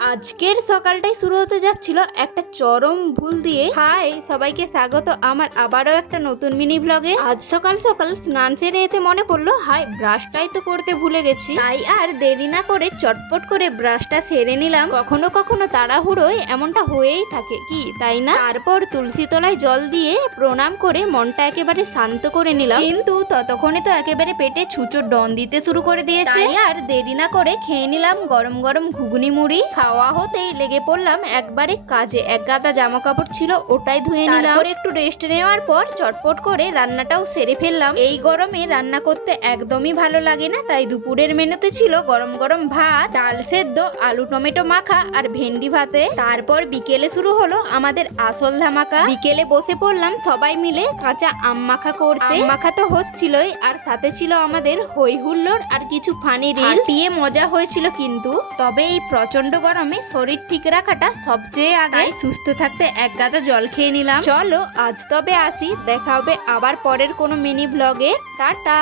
আজকের সকালটাই শুরু হতে যাচ্ছিল একটা চরম ভুল দিয়ে। হাই সবাইকে স্বাগত আমার আবারও একটা নতুন মিনি ব্লগে। আজ সকাল সকাল স্নান সেরে এসে মনে পড়লো হাই ব্রাশটাই তো করতে ভুলে গেছি, তাই আর দেরি না করে চটপট করে ব্রাশটা সেরে নিলাম। কখনো কখনো তাড়াহুড়োয় এমনটা হয়েই থাকে কি তাই না? তারপর তুলসী তলায় জল দিয়ে প্রণাম করে মনটা একেবারে শান্ত করে নিলাম, কিন্তু ততক্ষণে তো একেবারে পেটে ছুঁচোর ডন দিতে শুরু করে দিয়েছে। আর দেরি না করে খেয়ে নিলাম গরম গরম ঘুগনি মুড়ি। খাওয়া হতেই লেগে পড়লাম একবারে কাজে। এক গাদা জামা কাপড় ছিল ওটাই ধুয়ে নিলাম, তারপর একটু রেস্ট নেওয়ার পর চটপট করে রান্নাটাও সেরে ফেললাম। এই গরমে রান্না করতে একদমই ভালো লাগে না, তাই দুপুরের মেনুতে ছিল গরম গরম ভাত, ডাল সেদ্ধ, আলু টমেটো মাখা আর ভেন্ডি ভাতে। তারপর বিকেলে শুরু হলো আমাদের আসল ধামাকা। বিকেলে বসে পড়লাম সবাই মিলে কাঁচা আম মাখা করতে। আম মাখা তো হচ্ছিলই, আর সাথে ছিল আমাদের হই হুল্লোড় আর কিছু ফানি রিল। দিয়ে মজা হয়েছিল, কিন্তু তবে এই প্রচন্ড গরমে শরীর ঠিক রাখাটা সবচেয়ে আগে। সুস্থ থাকতে এক গাদা জল খেয়ে নিলাম। চলো আজ তবে আসি, দেখা হবে আবার পরের কোনো মিনি ব্লগে। টাটা।